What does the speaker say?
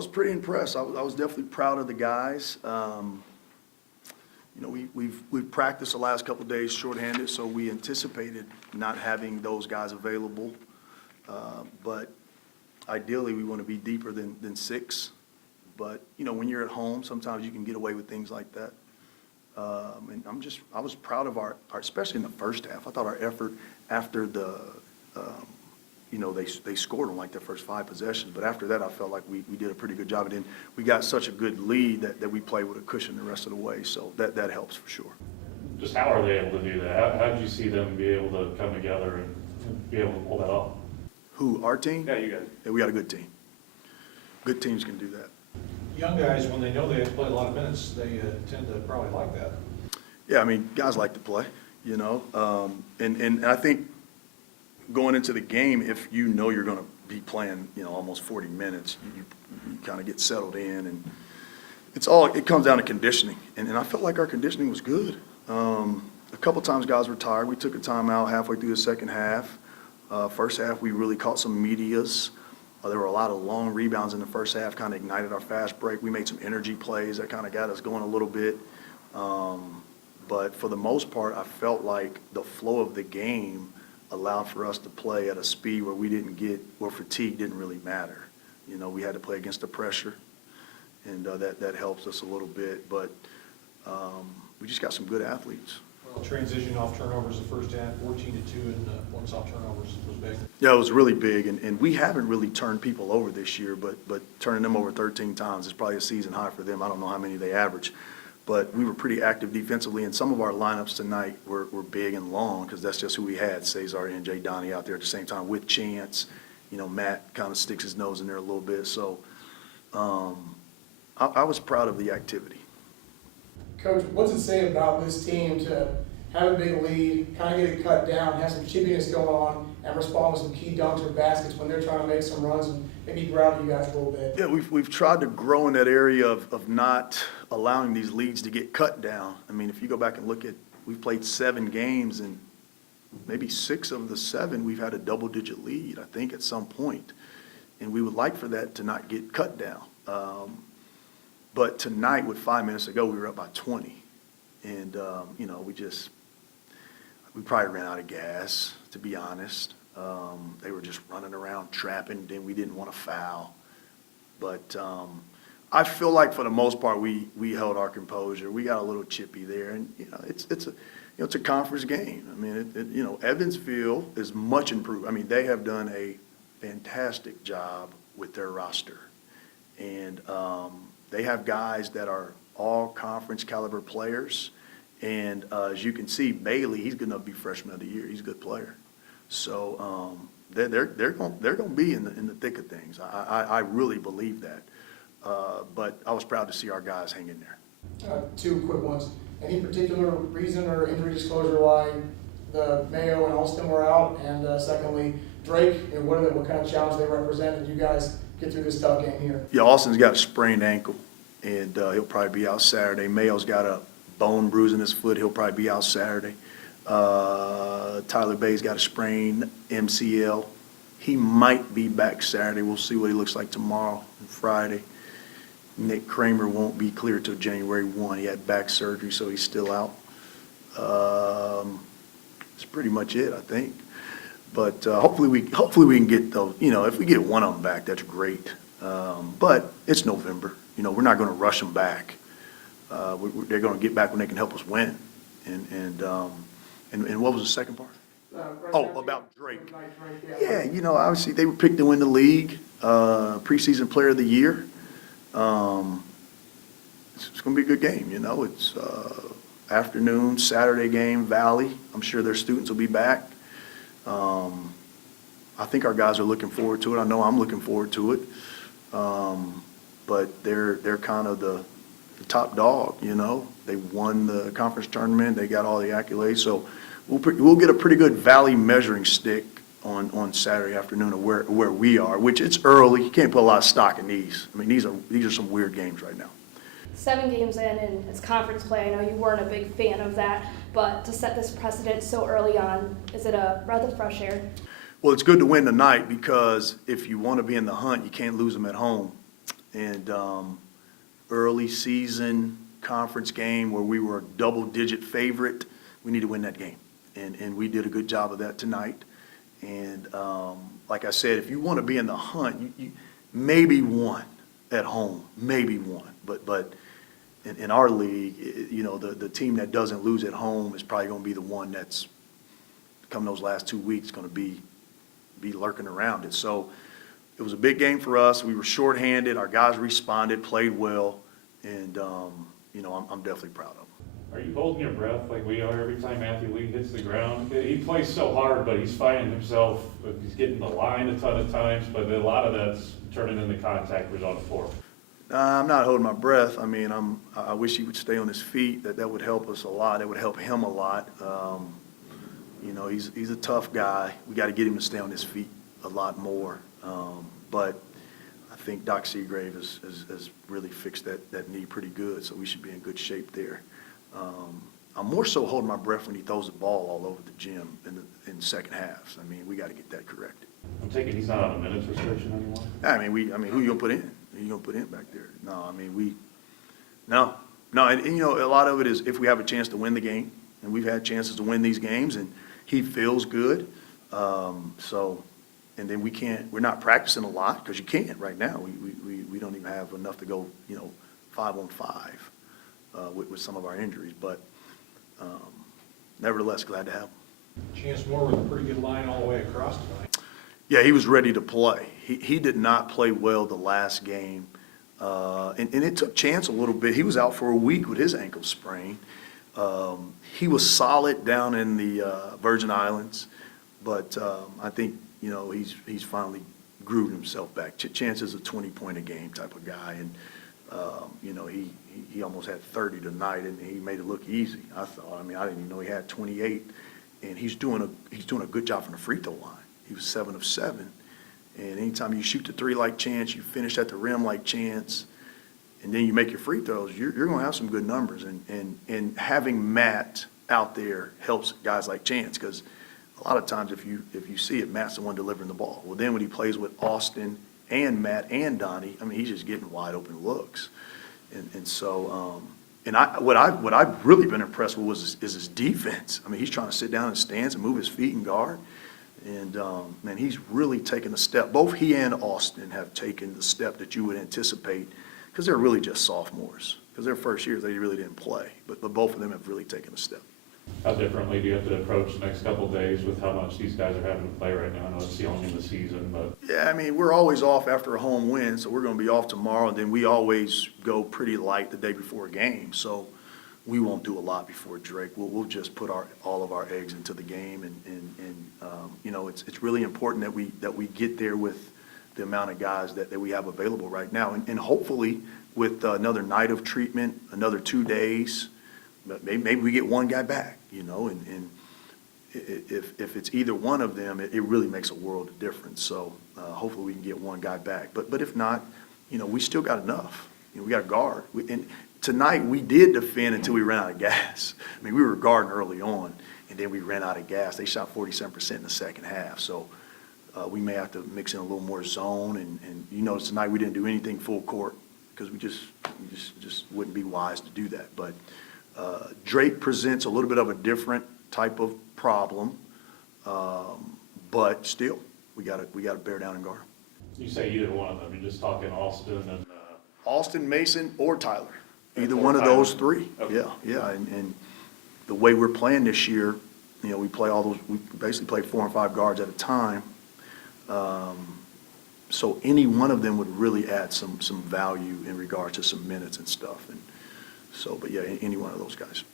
was pretty impressed. I was definitely proud of the guys. We've practiced the last couple of days shorthanded, so we anticipated not having those guys available. But ideally, we want to be deeper than 6. But, when you're at home, sometimes you can get away with things like that. And I was proud of our, especially in the first half. I thought our effort after they scored on like their first 5 possessions. But after that, I felt like we did a pretty good job. And then we got such a good lead that we played with a cushion the rest of the way. So that helps for sure. Just how are they able to do that? How did you see them be able to come together and be able to pull that off? Who, our team? Yeah, you guys. Yeah, we got a good team. Good teams can do that. Young guys, when they know they have to play a lot of minutes, they tend to probably like that. Yeah, I mean, guys like to play, and I think going into the game, if you know you're going to be playing, almost 40 minutes, you kind of get settled in, and it comes down to conditioning, and I felt like our conditioning was good. A couple times guys were tired. We took a timeout halfway through the second half. First half, we really caught some medias. There were a lot of long rebounds in the first half, kind of ignited our fast break. We made some energy plays that kind of got us going a little bit. But for the most part, I felt like the flow of the game allowed for us to play at a speed where fatigue didn't really matter. We had to play against the pressure, and that helps us a little bit. But we just got some good athletes. Well, transition off turnovers the first half, 14-2, and once off turnovers was big. Yeah, it was really big, and we haven't really turned people over this year, but turning them over 13 times is probably a season high for them. I don't know how many they average, but we were pretty active defensively, and some of our lineups tonight were big and long because that's just who we had, Cesar and Jay Donnie out there at the same time with Chance. Matt kind of sticks his nose in there a little bit, so I was proud of the activity. Coach, what's it say about this team to have a big lead, kind of get it cut down, have some chippiness going on, and respond with some key dunks or baskets when they're trying to make some runs and maybe ground you guys a little bit? Yeah, we've tried to grow in that area of not allowing these leads to get cut down. I mean, if you go back and look at, we've played 7 games, and maybe 6 of the 7 we've had a double-digit lead, I think, at some point. And we would like for that to not get cut down. But tonight, with 5 minutes to go, we were up by 20. And, we probably ran out of gas, to be honest. They were just running around trapping, then we didn't want to foul. But I feel like for the most part, we held our composure. We got a little chippy there, and it's a conference game. I mean, Evansville is much improved. I mean, they have done a fantastic job with their roster, and they have guys that are all conference caliber players. And as you can see, Bailey, he's good enough to be freshman of the year. He's a good player. So they're going to be in the thick of things. I really believe that. But I was proud to see our guys hang in there. 2 quick ones. Any particular reason or injury disclosure why the Mayo and Alston were out? And secondly, Drake, what kind of challenge they represent, and you guys get through this tough game here? Yeah, Alston's got a sprained ankle, and he'll probably be out Saturday. Mayo's got a bone bruise in his foot. He'll probably be out Saturday. Tyler Bay's got a sprained MCL. He might be back Saturday. We'll see what he looks like tomorrow and Friday. Nick Kramer won't be clear till January 1. He had back surgery, so he's still out. That's pretty much it, I think. But hopefully we can get those. If we get one of them back, that's great. But it's November. We're not going to rush them back. They're going to get back when they can help us win. And what was the second part? About Drake. Yeah, obviously they were picked to win the league, preseason player of the year. It's going to be a good game. It's afternoon, Saturday game, Valley. I'm sure their students will be back. I think our guys are looking forward to it. I know I'm looking forward to it. But they're kind of the top dog, They won the conference tournament. They got all the accolades. So we'll get a pretty good Valley measuring stick on Saturday afternoon of where we are, which it's early. You can't put a lot of stock in these. I mean, these are some weird games right now. 7 games in, and it's conference play. I know you weren't a big fan of that, but to set this precedent so early on, is it a breath of fresh air? Well, it's good to win tonight because if you want to be in the hunt, you can't lose them at home. And early season conference game where we were a double-digit favorite, we need to win that game. And we did a good job of that tonight. And like I said, if you want to be in the hunt, you maybe one at home, maybe one. But in our league, you know, the team that doesn't lose at home is probably going to be the one that's, come those last 2 weeks, going to be lurking around it. So it was a big game for us. We were shorthanded. Our guys responded, played well, and, you know, I'm definitely proud of them. Are you holding your breath like we are every time Matthew Lee hits the ground? He plays so hard, but he's finding himself, he's getting the line a ton of times, but a lot of that's turning into contact result of 4. I'm not holding my breath. I mean, I wish he would stay on his feet. That would help us a lot. That would help him a lot. You know, he's a tough guy. We got to get him to stay on his feet a lot more. But I think Doc Seagrave has really fixed that knee pretty good, so we should be in good shape there. I'm more so holding my breath when he throws the ball all over the gym in the second halves. I mean, we got to get that corrected. I'm taking he's not on a minutes restriction anymore? I mean, who you gonna put in? Who you gonna put in back there? No, I mean, no, and you know, a lot of it is if we have a chance to win the game, and we've had chances to win these games, and he feels good. So, and then we're not practicing a lot because you can't right now. We don't even have enough to go, you know, 5-on-5 with some of our injuries, but nevertheless, glad to have him. Chance Moore with a pretty good line all the way across tonight. Yeah, he was ready to play. He did not play well the last game, and it took Chance a little bit. He was out for a week with his ankle sprain. He was solid down in the Virgin Islands, but I think, you know, he's finally grooved himself back. Chance is a 20-point-a-game type of guy, and you know, he almost had 30 tonight, and he made it look easy, I thought. I mean, I didn't even know he had 28, and he's doing a good job from the free throw line. He was 7 of 7, and anytime you shoot the 3 like Chance, you finish at the rim like Chance, and then you make your free throws, you're going to have some good numbers. And having Matt out there helps guys like Chance, because a lot of times if you see it, Matt's the one delivering the ball. Well, then when he plays with Austin and Matt and Donnie, I mean, he's just getting wide open looks. And so, what I've really been impressed with is his defense. I mean, he's trying to sit down in stands and move his feet and guard. And, man, he's really taken a step. Both he and Austin have taken the step that you would anticipate, because they're really just sophomores. Because their first years, they really didn't play. But both of them have really taken a step. How differently do you have to approach the next couple of days with how much these guys are having to play right now? I know it's the only in the season, but. Yeah, I mean, we're always off after a home win, so we're going to be off tomorrow. And then we always go pretty light the day before a game. So we won't do a lot before Drake. We'll just put all of our eggs into the game. And you know, it's really important that we get there with the amount of guys that we have available right now. And hopefully with another night of treatment, another 2 days, maybe we get one guy back, you know, and if it's either one of them, it really makes a world of difference. So hopefully we can get one guy back. But if not, you know, we still got enough. You know, we got guard. And tonight we did defend until we ran out of gas. I mean, we were guarding early on, and then we ran out of gas. They shot 47% in the second half. So we may have to mix in a little more zone. And you notice tonight we didn't do anything full court because we just wouldn't be wise to do that. But Drake presents a little bit of a different type of problem, but still, we got to bear down and guard him. You say either one of them, you're just talking Austin and. Austin, Mason, or Tyler, either Or one of Tyler. those 3. Okay. Yeah, and the way we're playing this year, you know, we basically play 4 and 5 guards at a time. So any one of them would really add some value in regards to some minutes and stuff. And so, but yeah, any one of those guys.